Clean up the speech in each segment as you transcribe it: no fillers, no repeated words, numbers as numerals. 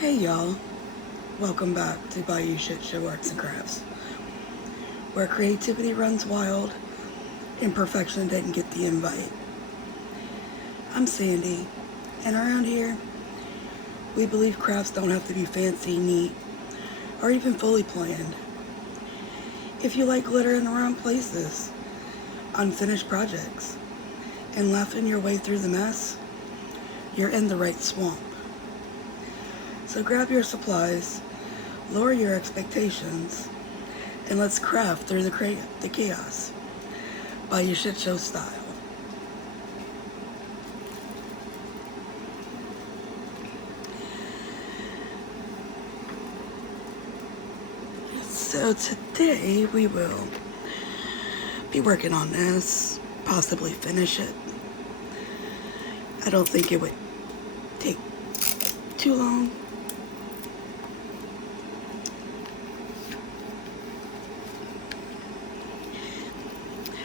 Hey y'all, welcome back to Bayou Shit Show Arts and Crafts, where creativity runs wild and perfection didn't get the invite. I'm Sandy, and around here, we believe crafts don't have to be fancy, neat, or even fully planned. If you like glitter in the wrong places, unfinished projects, and laughing your way through the mess, you're in the right swamp. So grab your supplies, lower your expectations, and let's craft through the chaos by your shit show style. So today we will be working on this, possibly finish it. I don't think it would take too long.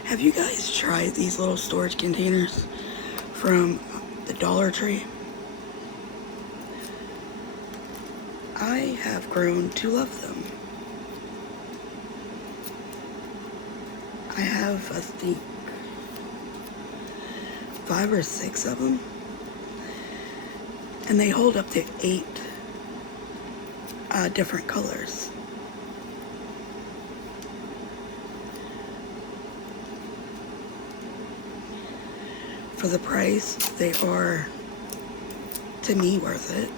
Have you guys tried these little storage containers from the Dollar Tree? I have grown to love them. I have, I think, 5 or 6 of them, and they hold up to 8 different colors. For the price, they are, to me, worth it.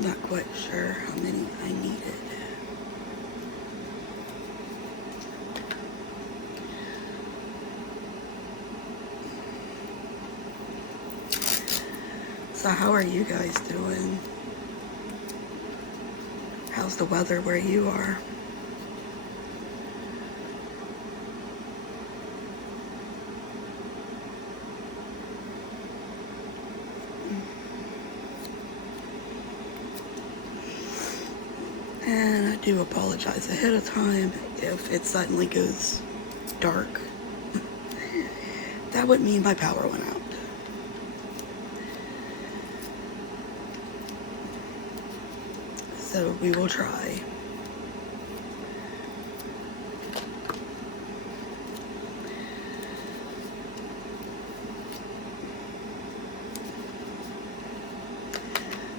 Not quite sure how many I needed. So how are you guys doing? How's the weather where you are? And I do apologize ahead of time if it suddenly goes dark. That would mean my power went out. So we will try.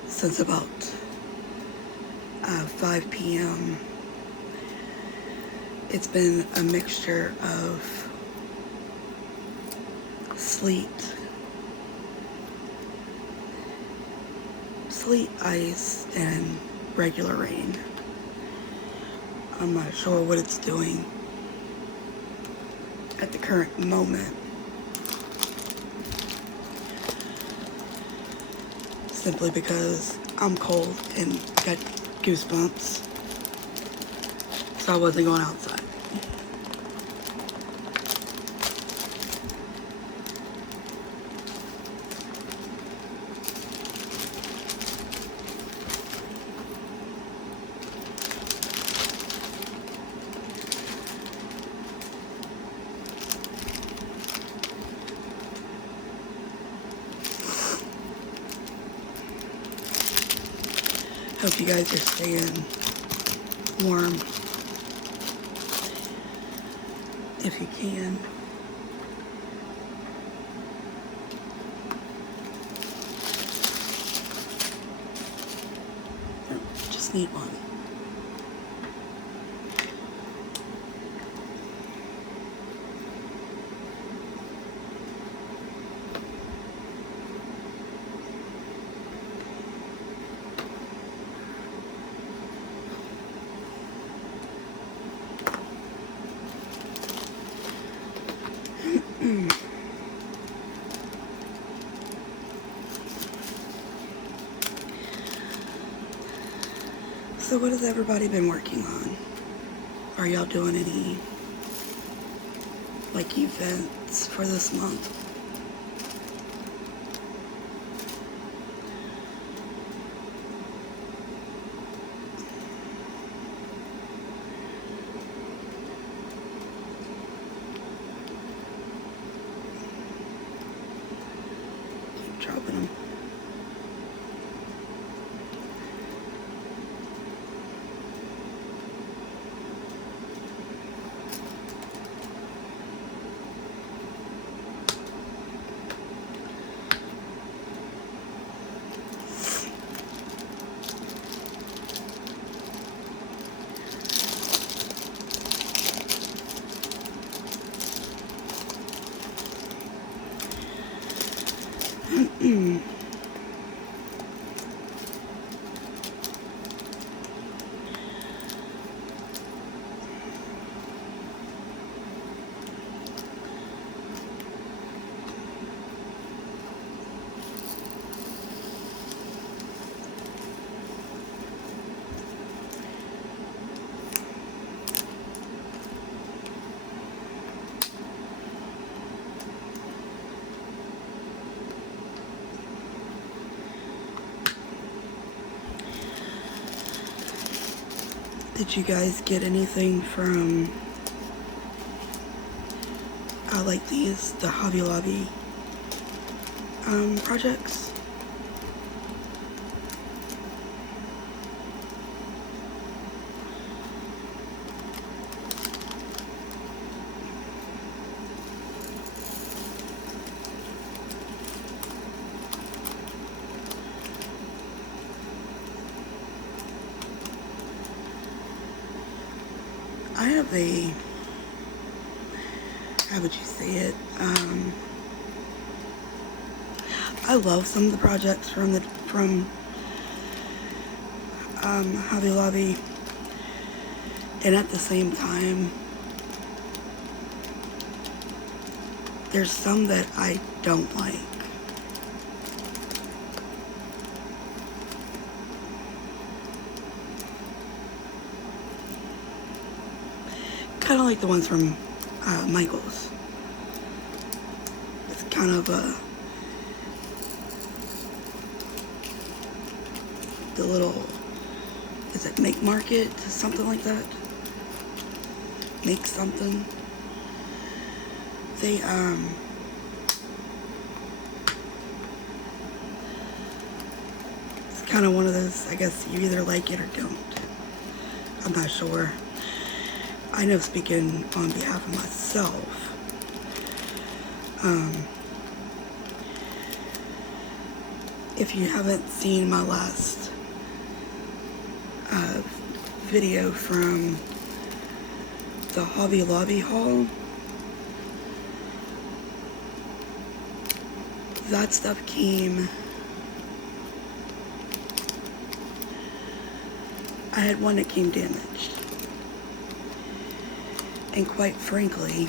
Since about 5 p.m. it's been a mixture of sleet, ice, and regular rain. I'm not sure what it's doing at the current moment. Simply because I'm cold and got goosebumps. So I wasn't going outside. Hope you guys are staying warm if you can. Just need one. So what has everybody been working on? Are y'all doing any like events for this month? dropping them. Did you guys get anything from, like these, the Hobby Lobby projects? I have a, how would you say it? I love some of the projects from Hobby Lobby, and at the same time, there's some that I don't like. Kind of like the ones from Michael's. It's kind of the little, is it Make Market? Something like that? Make something. They, it's kind of one of those, I guess you either like it or don't. I'm not sure. I know, speaking on behalf of myself, if you haven't seen my last video from the Hobby Lobby haul, that stuff came, I had one that came damaged. And quite frankly,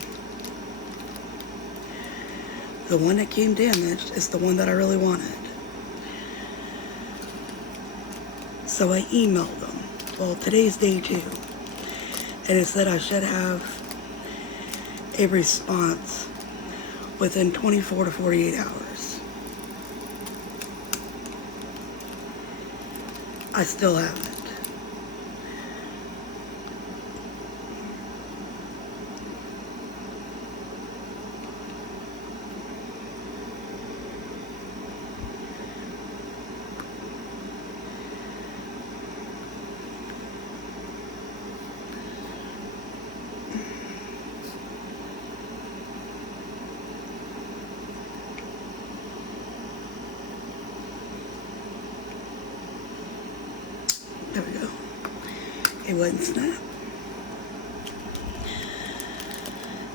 the one that came damaged is the one that I really wanted. So I emailed them. Well, today's day 2. And it said I should have a response within 24 to 48 hours. I still haven't. There we go. It wouldn't snap.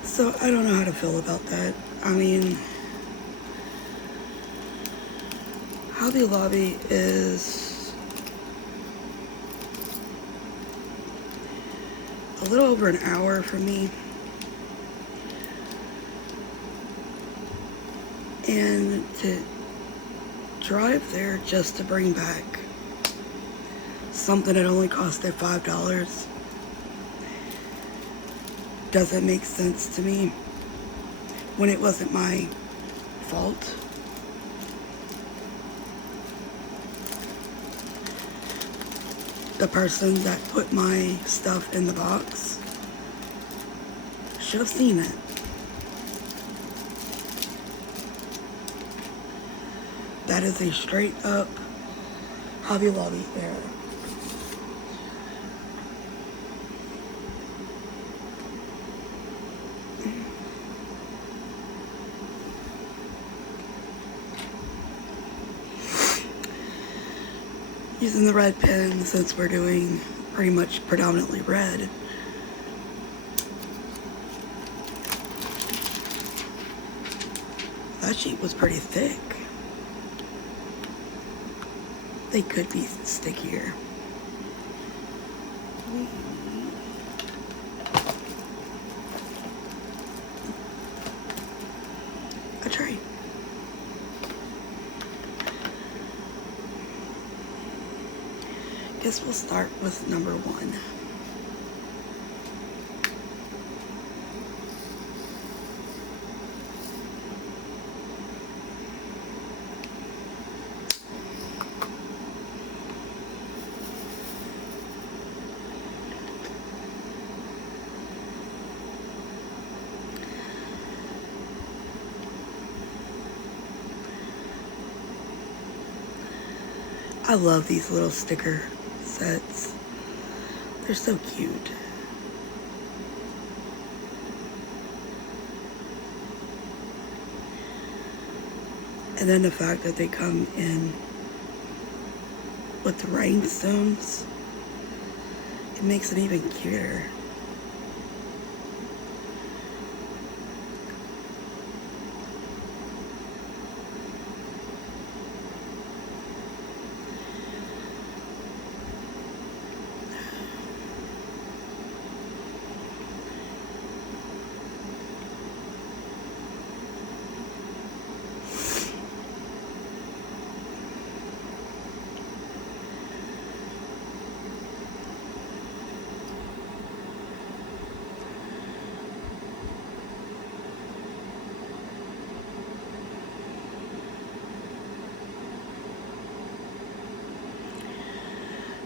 So I don't know how to feel about that. I mean, Hobby Lobby is a little over an hour from me. And to drive there just to bring back something that only costed $5 doesn't make sense to me when it wasn't my fault. The person that put my stuff in the box should have seen it. That is a straight up Hobby Lobby error. Using the red pen since we're doing pretty much predominantly red. That sheet was pretty thick. They could be stickier. A tray. Guess we'll start with number 1. I love these little sticker sets. They're so cute. And then the fact that they come in with the rhinestones, it makes it even cuter.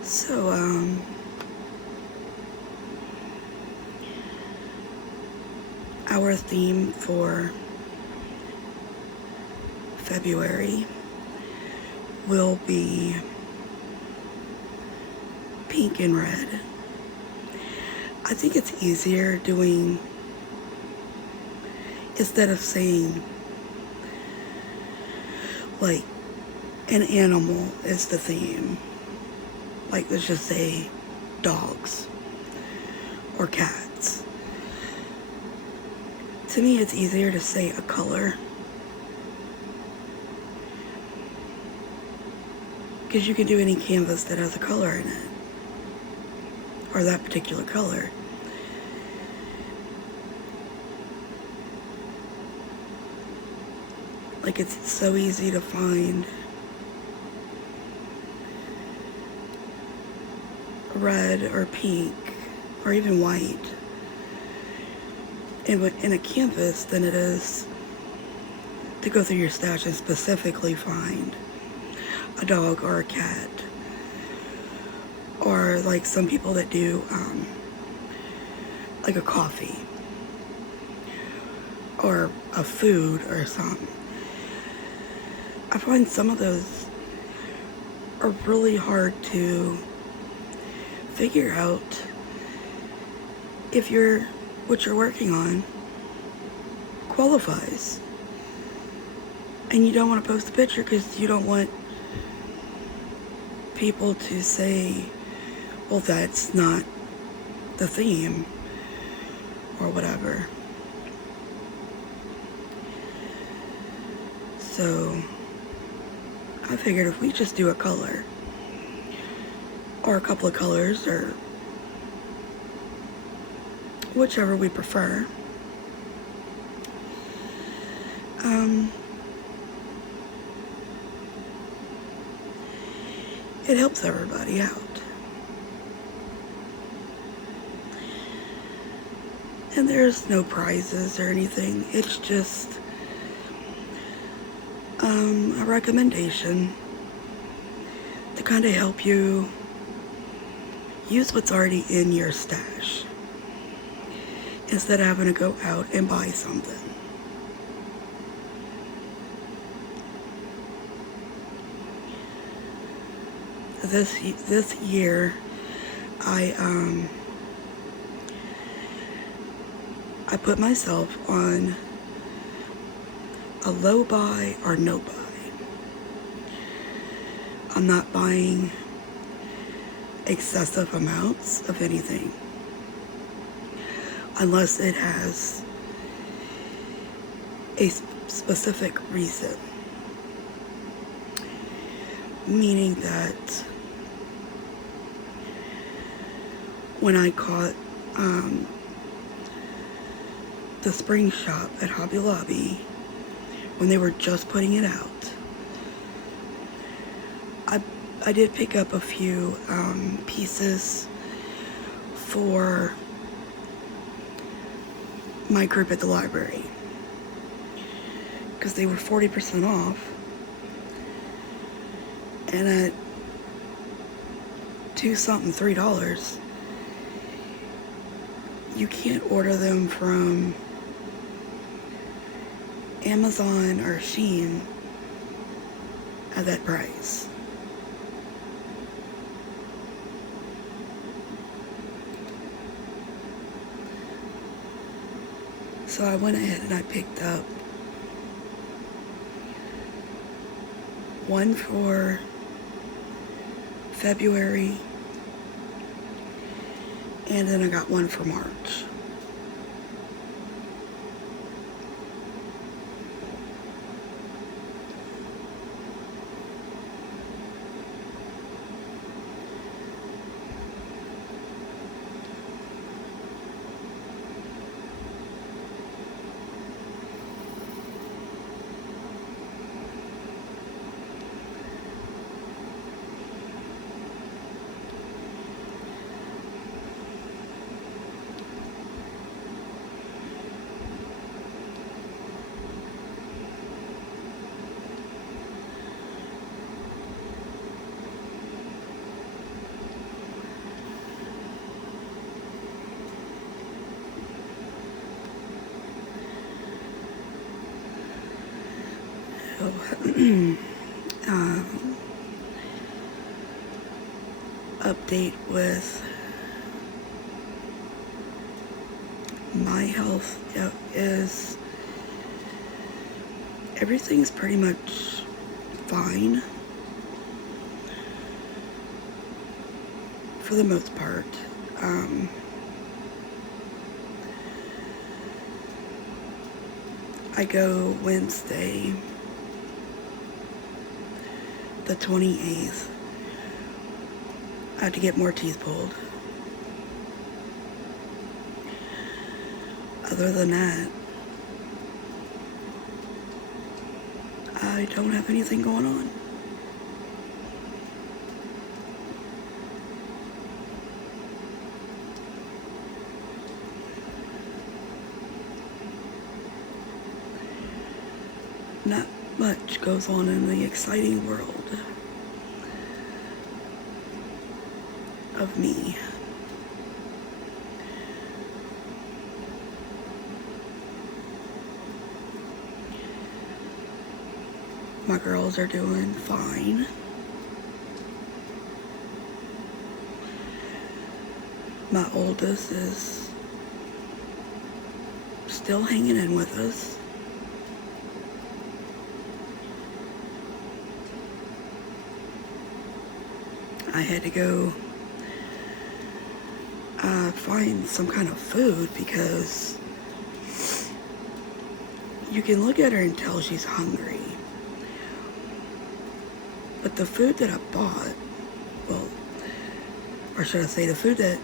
So, our theme for February will be pink and red. I think it's easier doing, instead of saying like an animal is the theme. Like, let's just say dogs or cats. To me, it's easier to say a color, because you can do any canvas that has a color in it, or that particular color. Like, it's so easy to find red or pink or even white in a canvas than it is to go through your stash and specifically find a dog or a cat, or like some people that do like a coffee or a food or something. I find some of those are really hard to figure out if what you're working on qualifies. And you don't want to post a picture because you don't want people to say, well, that's not the theme or whatever. So I figured if we just do a color or a couple of colors, or whichever we prefer, it helps everybody out. And there's no prizes or anything. It's just a recommendation to kind of help you use what's already in your stash instead of having to go out and buy something. this year, I put myself on a low buy or no buy. I'm not buying excessive amounts of anything unless it has a specific reason. Meaning that when I caught the spring shop at Hobby Lobby, when they were just putting it out, I did pick up a few pieces for my group at the library because they were 40% off, and at $2-something, $3, you can't order them from Amazon or Shein at that price. So I went ahead and I picked up one for February, and then I got one for March. Update with my health is everything's pretty much fine for the most part. I go Wednesday, the 28th. I had to get more teeth pulled. Other than that, I don't have anything going on. Not much goes on in the exciting world of me. My girls are doing fine. My oldest is still hanging in with us. I had to go find some kind of food because you can look at her and tell she's hungry. But the food that I bought, well, or should I say the food that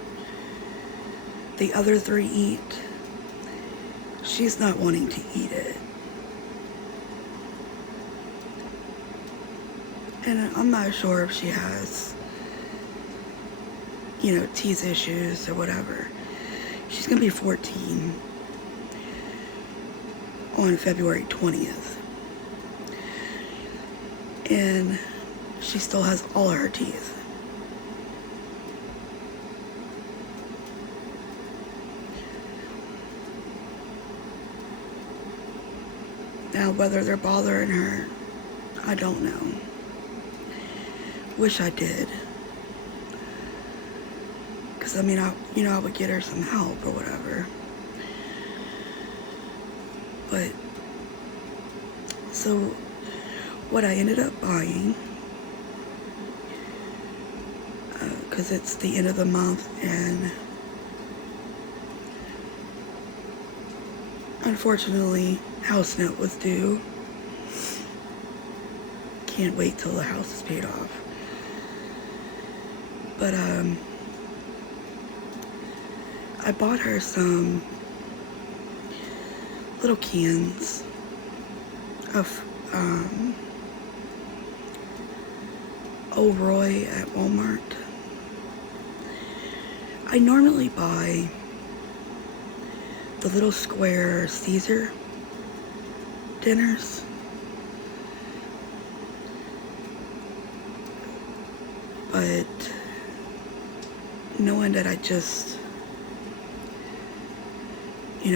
the other three eat, she's not wanting to eat it. And I'm not sure if she has, teeth issues or whatever. She's going to be 14 on February 20th. And she still has all of her teeth. Now, whether they're bothering her, I don't know. Wish I did. Because, I mean, I would get her some help or whatever. But, so, what I ended up buying, because it's the end of the month and unfortunately house note was due. Can't wait till the house is paid off. But I bought her some little cans of Old Roy at Walmart. I normally buy the little square Caesar dinners, but knowing that I just,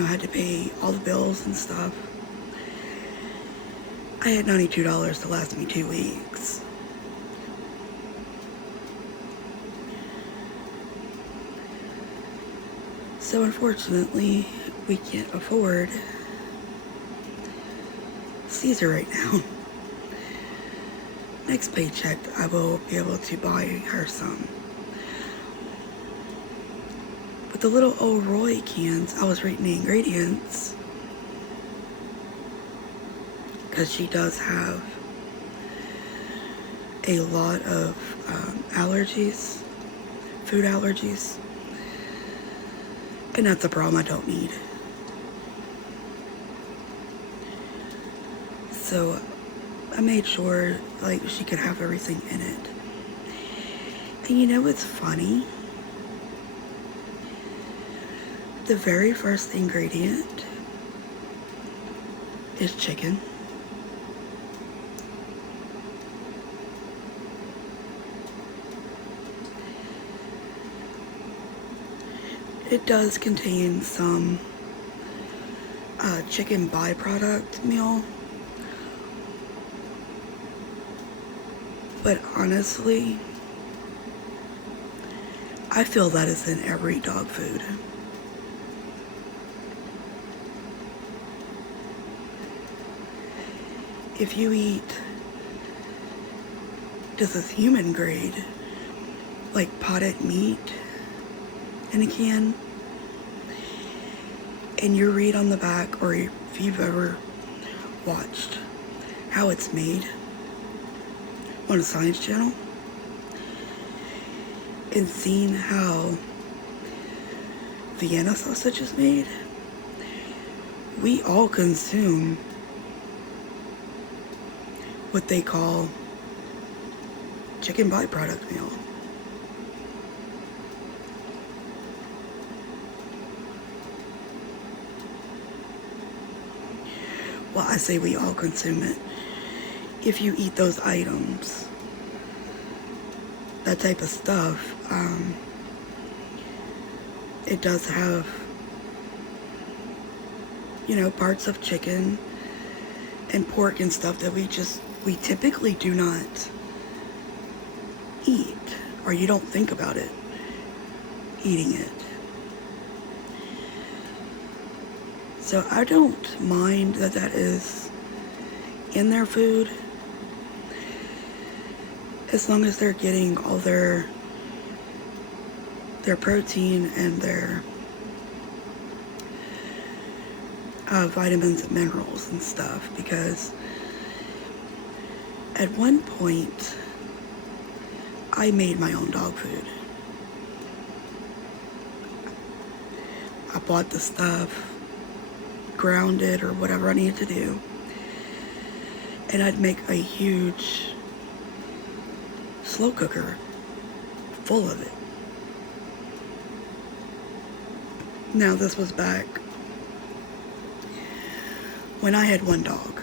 had to pay all the bills and stuff, I had $92 to last me 2 weeks. So unfortunately, we can't afford Caesar right now. Next paycheck, I will be able to buy her some. But the little Old Roy cans, I was reading the ingredients, because she does have a lot of allergies, food allergies, and that's a problem I don't need. So I made sure she could have everything in it. And it's funny? The very first ingredient is chicken. It does contain some chicken byproduct meal, but honestly, I feel that is in every dog food. If you eat just as human grade, like potted meat in a can, and you read on the back, or if you've ever watched how it's made on a Science Channel, and seen how Vienna sausage is made, we all consume what they call chicken byproduct meal. Well, I say we all consume it. If you eat those items, that type of stuff, it does have, parts of chicken and pork and stuff that we typically do not eat, or you don't think about it, eating it. So I don't mind that is in their food, as long as they're getting all their protein and their vitamins and minerals and stuff. Because at one point, I made my own dog food. I bought the stuff, ground it, or whatever I needed to do, and I'd make a huge slow cooker full of it. Now, this was back when I had one dog.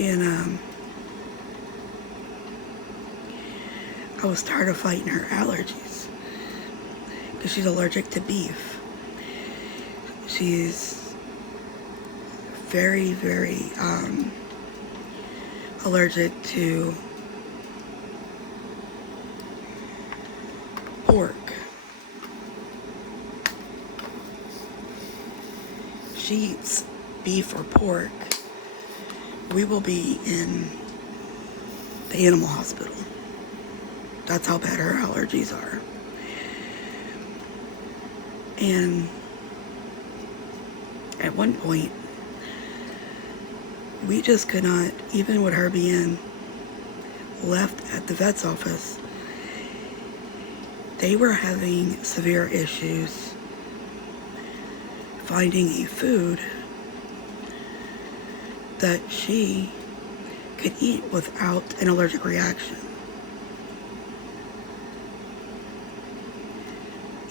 And I was tired of fighting her allergies, because she's allergic to beef. She's very, very allergic to pork. She eats beef or pork, we will be in the animal hospital. That's how bad her allergies are. And at one point, we just could not, even with her being left at the vet's office, they were having severe issues finding a food that she could eat without an allergic reaction.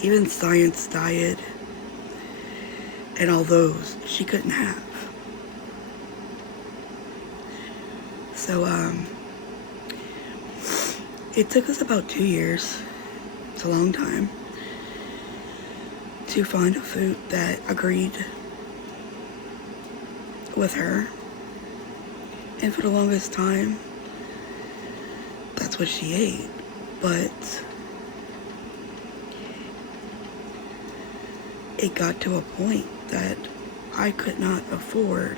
Even Science Diet and all those she couldn't have. So it took us about 2 years, it's a long time, to find a food that agreed with her. And for the longest time, that's what she ate. But it got to a point that I could not afford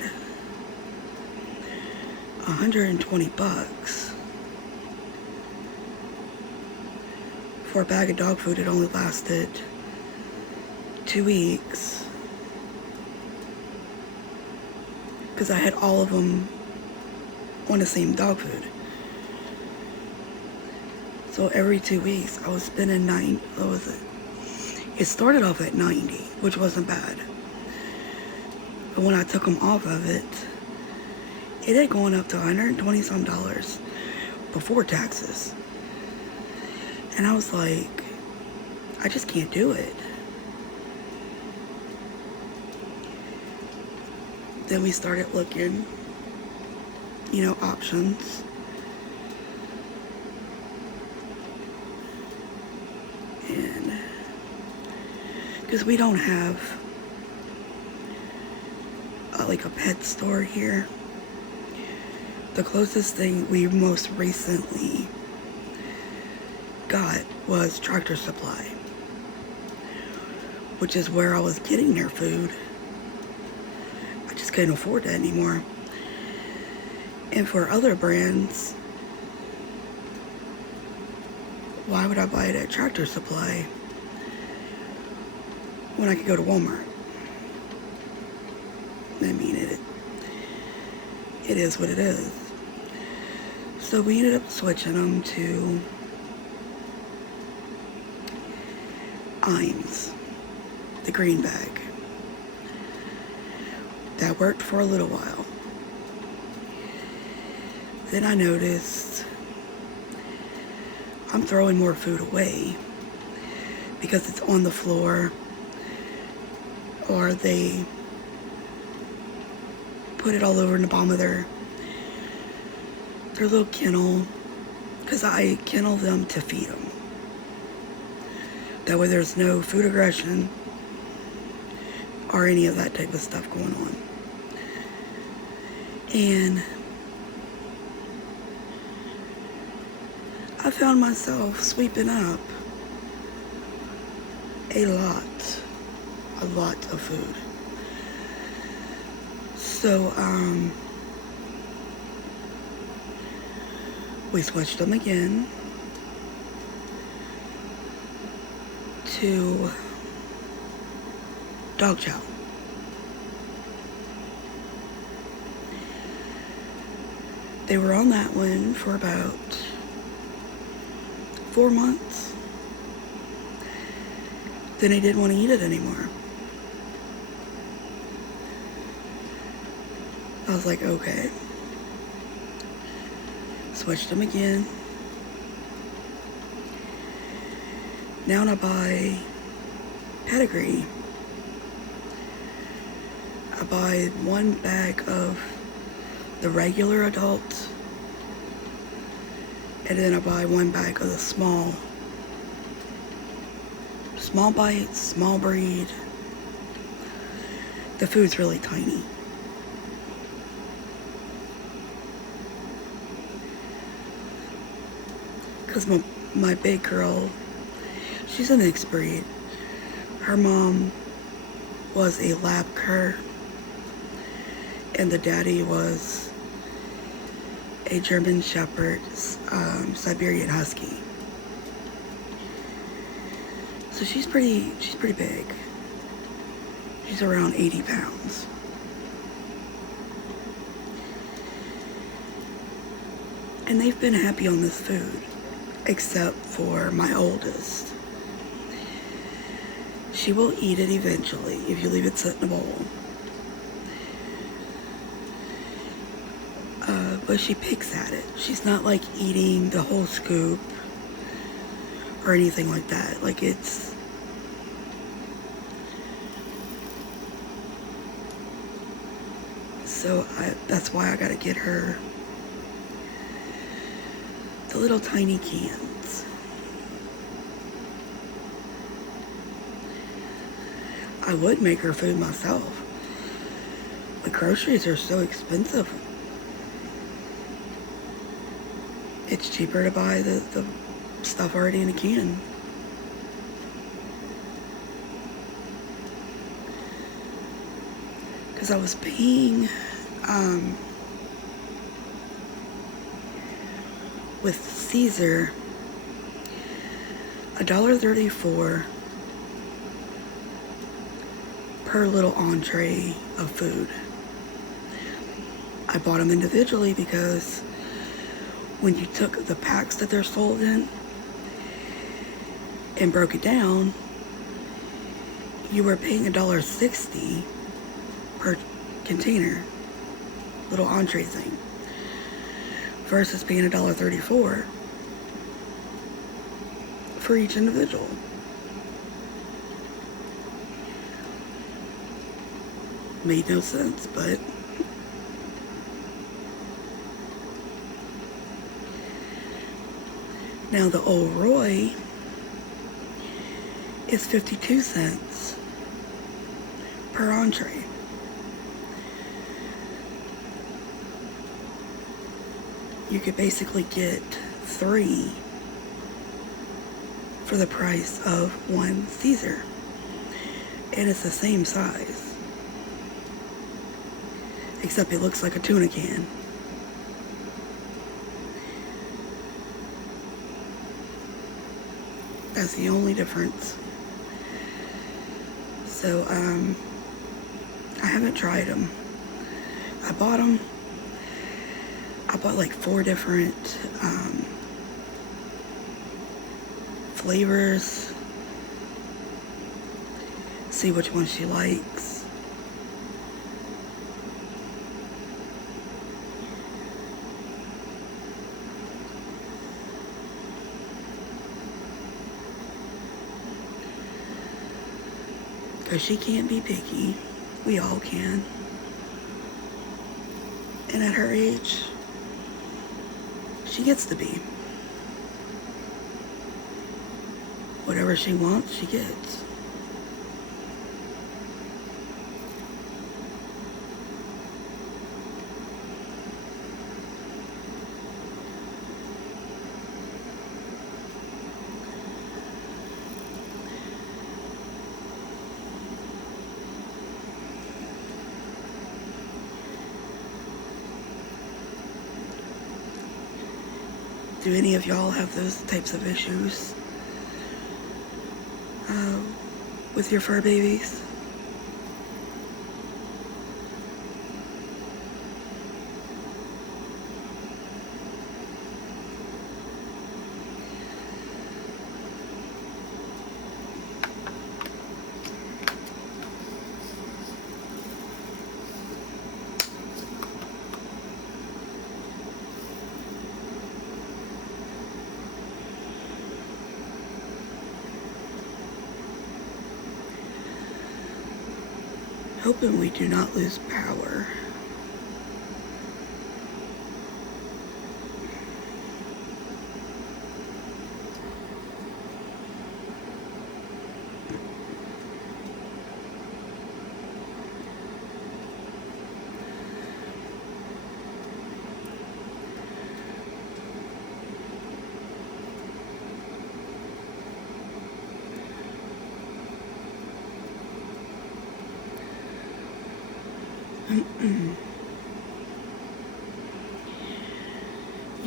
$120 for a bag of dog food. It only lasted 2 weeks because I had all of them on the same dog food. So every 2 weeks I was spending what was it? It started off at 90, which wasn't bad. But when I took them off of it, it had gone up to $120 some before taxes. And I was like, I just can't do it. Then we started looking, options. And because we don't have like a pet store here. The closest thing we most recently got was Tractor Supply, which is where I was getting their food. I just couldn't afford that anymore. And for other brands, why would I buy it at Tractor Supply when I could go to Walmart? I mean, it is what it is. So we ended up switching them to Iams, the green bag. That worked for a little while. Then I noticed I'm throwing more food away because it's on the floor, or they put it all over in the bottom of their little kennel, because I kennel them to feed them. That way there's no food aggression or any of that type of stuff going on. And I found myself sweeping up a lot of food. So, we switched them again to dog chow. They were on that one for about 4 months. Then they didn't want to eat it anymore. I was like, okay. Switched them again. Now I buy pedigree. I buy 1 bag of the regular adult, and then I buy 1 bag of the small bites, small breed. The food's really tiny. Because my big girl, She's a mixed breed. Her mom was a lab cur, and the daddy was a German Shepherd, Siberian Husky. So she's pretty big. She's around 80 pounds. And they've been happy on this food, except for my oldest. She will eat it eventually if you leave it sit in a bowl. But she picks at it. She's not like eating the whole scoop or anything like that. Like it's... So that's why I gotta get her the little tiny cans. I would make her food myself, but groceries are so expensive. It's cheaper to buy the stuff already in a can. Because I was paying with Caesar $1.34 per little entree of food. I bought them individually because when you took the packs that they're sold in and broke it down, you were paying $1.60 per container, little entree thing, versus paying $1.34 for each individual. Made no sense, but now the Old Roy is 52 cents per entree. You could basically get 3 for the price of 1 Caesar. And it's the same size. Except it looks like a tuna can. That's the only difference. So, I haven't tried them. I bought them. I bought like 4 different flavors. See which one she likes. Because she can't be picky. We all can. And at her age, she gets to be. Whatever she wants, she gets. Do any of y'all have those types of issues with your fur babies? Hoping we do not lose power.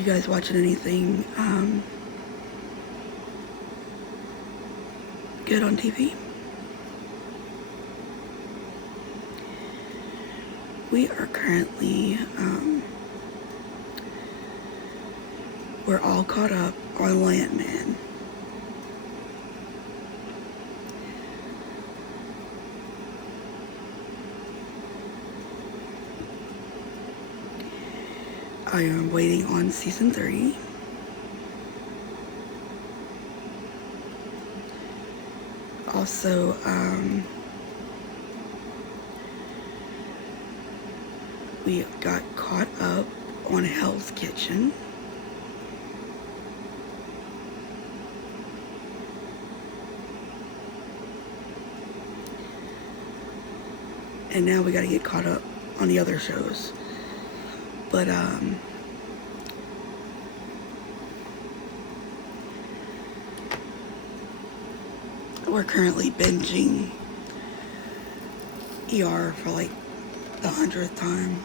You guys watching anything good on TV? We are currently, we're all caught up on Landman. I am waiting on season 3. Also, we got caught up on Hell's Kitchen. And now we gotta get caught up on the other shows. But, we're currently binging ER for like the 100th time.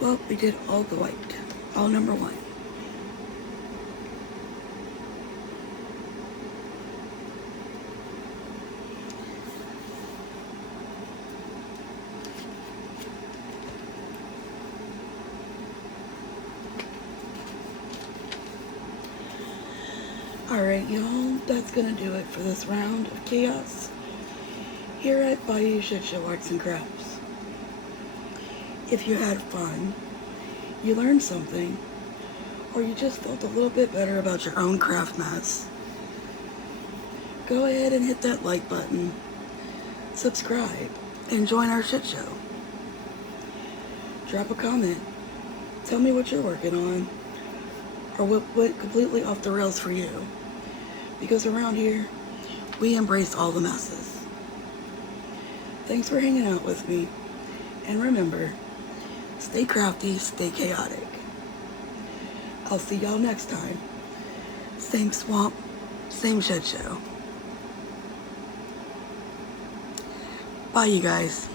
Well, we did all the white, all number 1. Alright, y'all, that's gonna do it for this round of chaos here at Bayou Shit Show Arts and Crafts. If you had fun, you learned something, or you just felt a little bit better about your own craft mess, go ahead and hit that like button, subscribe, and join our shit show. Drop a comment. Tell me what you're working on, or what went completely off the rails for you. Because around here, we embrace all the messes. Thanks for hanging out with me. And remember, stay crafty, stay chaotic. I'll see y'all next time. Same swamp, same shit show. Bye, you guys.